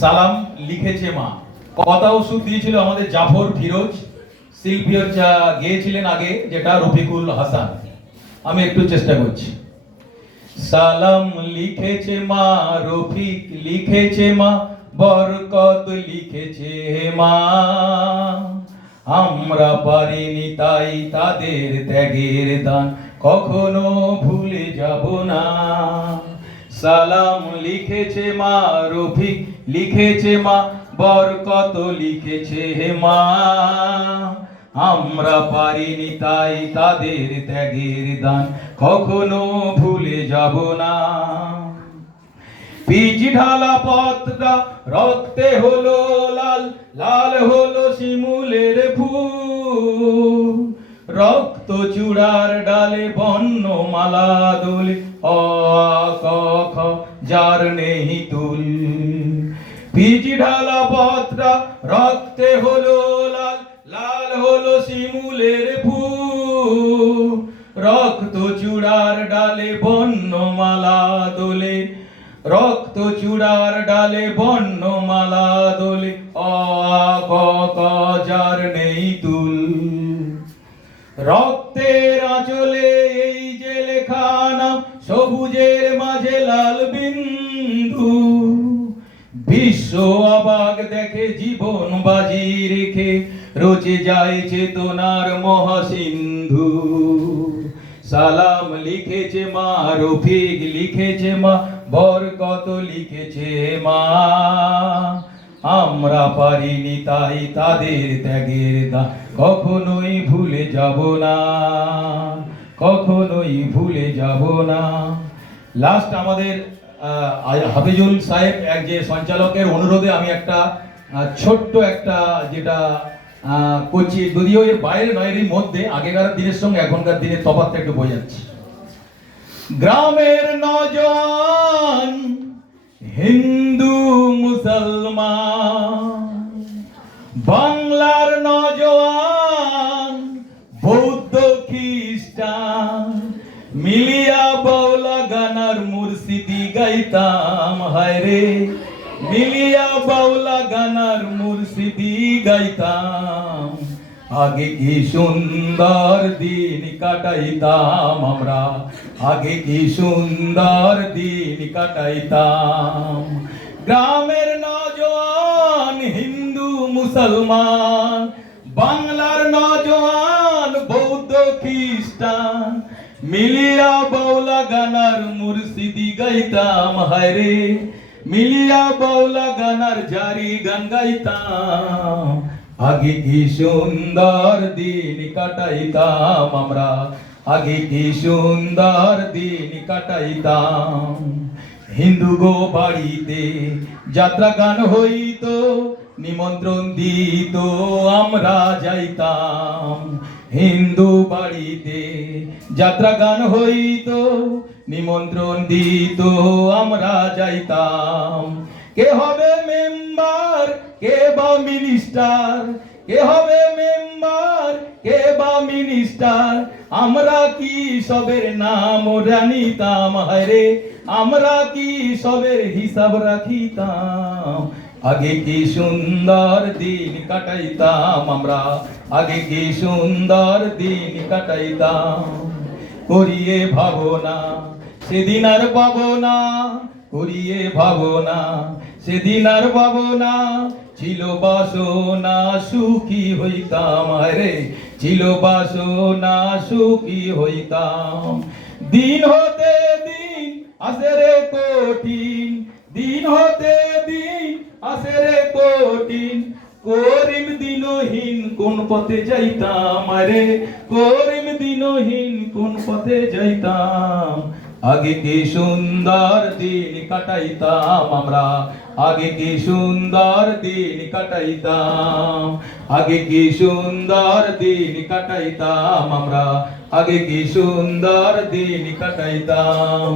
সালাম লিখেছে মা, কথা ও সুর দিয়েছিল আমাদের জাফর ফিরোজ, শিল্পী যা গেয়েছিলেন আগে যেটা রফিকুল হাসান। আমি একটু চেষ্টা করছি। সালাম লিখেছে মা, রফিক লিখেছে মা, বরকত লিখেছে মা, আমরা পারিনি তাই তাদের ত্যাগের দান কখনো ভুলে যাব না। সালাম লিখেছে মা, রফিক লিখেছে মা, বরকত লিখেছে মা, আমরা পারিনি তাই তাদের ত্যাগের দান কখনো ভুলে যাব না। পিচ ঢালা পথটা রক্তে হলো লাল, লাল হলো শিমুলের ফুল, রক্ত চূড়ার ডালে বর্ণমালা দোলে অ ক খ যার নেই তুল। পিচ ঢালা পথটা রক্তে হলো লাল, লাল হলো শিমুলের ফুল, রক্ত চূড়ার ডালে বর্ণমালা দোলে, রক্ত চূড়ার ডালে বর্ণমালা দোলে অ ক ক যার নেই তুল। রক্তের আঁচলে এই যে লেখা নাম, সবুজের মাঝে লাল বিন্দু, বিশ্ব অবাক দেখে জীবন বাজি রেখে রচে যায় চেতনার মহাসিন্ধু। সালাম লিখেছে মা, রফিক লিখেছে মা, বরকত লিখেছে মা, আমরা পারিনি তাই তাদের ত্যাগের দান কখনোই ভুলে যাব না, কখনোই ভুলে যাব না। লাস্ট আমাদের হাফিজুল সাহেব এক যে সঞ্চালকের অনুরোধে আমি একটা ছোট্ট একটা যেটা করছি, যদিও এর বাইরে নয়, এর মধ্যে আগেকার দিনের সঙ্গে এখনকার দিনের তফাৎটা একটু বোঝাচ্ছি। গ্রামের নওজোয়ান হিন্দু মুসলমান, বাংলার নওজোয়ান বৌদ্ধ খ্রিস্টান, মিলিয়া বাউলা গানার মুর্শিদি গাইতাম, হায় রে মিলিয়া বাউলা গানার মুর্শিদি গাইতাম। আগে কি সুন্দর দিন কাটাইতাম আমরা, আগে কি সুন্দর দিন কাটাইতাম। গ্রামের নওজোয়ান হিন্দু মুসলমান, বাংলার নওজোয়ান বৌদ্ধ খ্রিস্টান, মিলিয়া বাউলা গানার মুর্শিদি গাইতাম, হায় রে মিলিয়া বাউলা গানার জারি গান গাইতাম। আগে কি সুন্দর দিন কাটাইতাম আমরা, আগে কি সুন্দর দিন কাটাইতাম। হিন্দু গো বাড়িতে যাত্রা গান হইতো, নিমন্ত্রণ দিত আমরা যাইতাম। হিন্দু বাড়িতে যাত্রা গান হইতো, নিমন্ত্রণ দিত আমরা যাইতাম। কে হবে মেম্বার, কে বা মিনিস্টার, কে হবে মেম্বার, কে বা মিনিস্টার, আমরা কি সবের নাম জানিতাম, হায়রে আমরা কি সবের হিসাব রাখিতাম। আগে কি সুন্দর দিন কাটাইতাম আমরা, আগে কি সুন্দর দিন কাটাইতাম। করিয়ে ভাবনা সেদিন আর পাবো না, করিয়ে ভাবনা সেদিন আর পাবো না, ছিল বাসনা সুখী হইতাম, রে ছিল বাসনা সুখী হইতাম। দিন হতে দিন আসে রে কঠিন, দিন হতে দিন আসে রে কঠিন, করিম দিনহীন কোন পথে যাইতাম, রে করিম দিনহীন কোন পথে যাইতাম। আগে কি সুন্দর দিন কাটাইতাম আমরা, আগে কি সুন্দর দিন কাটাইতাম, আগে কি সুন্দর দিন কাটাইতাম আমরা, আগে কি সুন্দর দিন কাটাইতাম।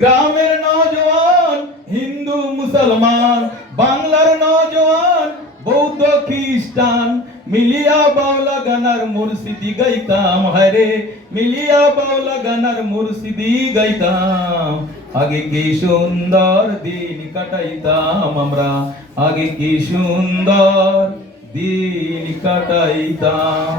গ্রামের নওজোয়ান হিন্দু মুসলমান, বাংলার নওজোয়ান বৌদ্ধ খ্রিস্টান, মিলিয়া বাউলা গানার মুর্শিদি গাইতাম, হায়রে মিলিয়া বাউলা গানার মুর্শিদি গাইতাম। আগে কি সুন্দর দিন কাটাইতাম আমরা, আগে কি সুন্দর দিন কাটাইতাম।